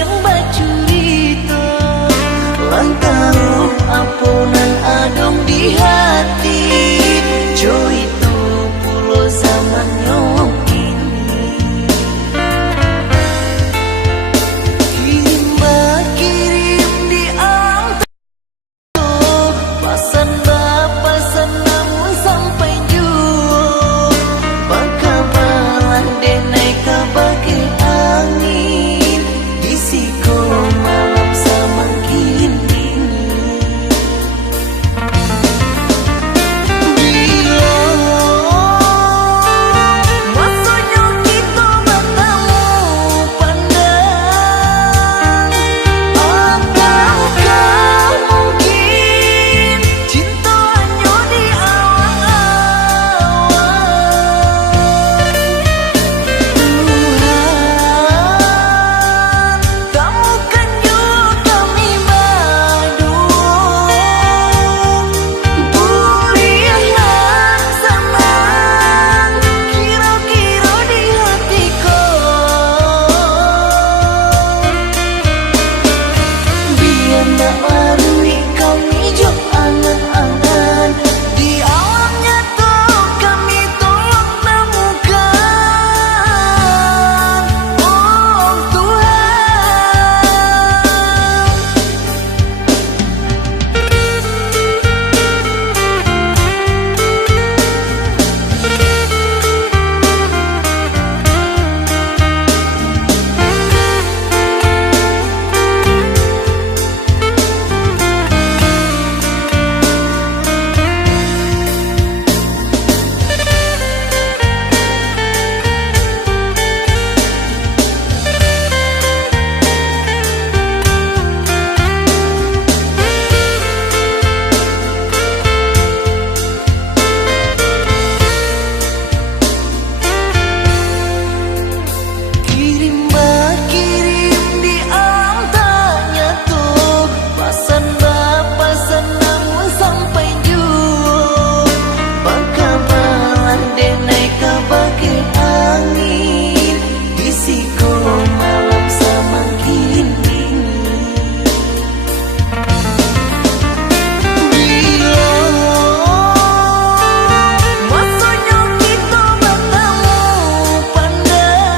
yang bacurita lantaru apunan adong di hati jo itu pulo zamannya ini kirim di angka pasan bapasan namun sampai jauh bakabalan denai kabake angin disiko malam semakin dingin bila masanya kita bertemu pandang apakah mungkin cinta hanya di awal-awal Tuhan temukan juga kami berdua bulian senang kira-kira di hatiku biar tak larui kami jauh angan-angan di alamnya tuh kami tolong temukan oh Tuhan kirim di antanya tuh pasan bapasan namun sampai jauh bakabalan denai kabake angin disiko malam semakin dingin bila masanya kita bertemu pandang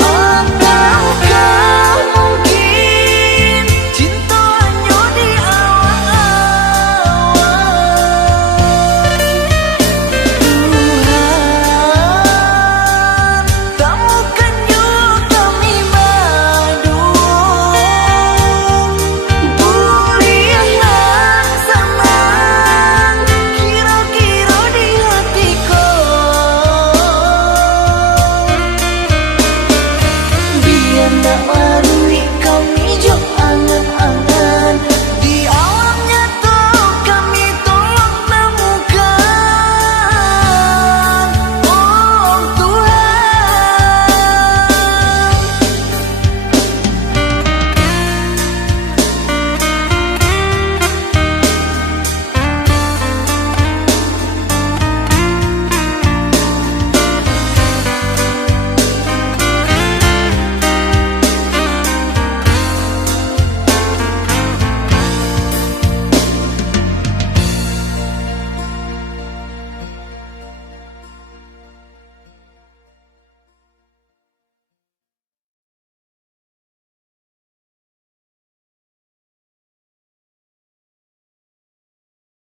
apakah mungkin cinta hanya di awal-awal Tuhan temukan juga kami berdua bulian senang kira-kira di hatiku biar tak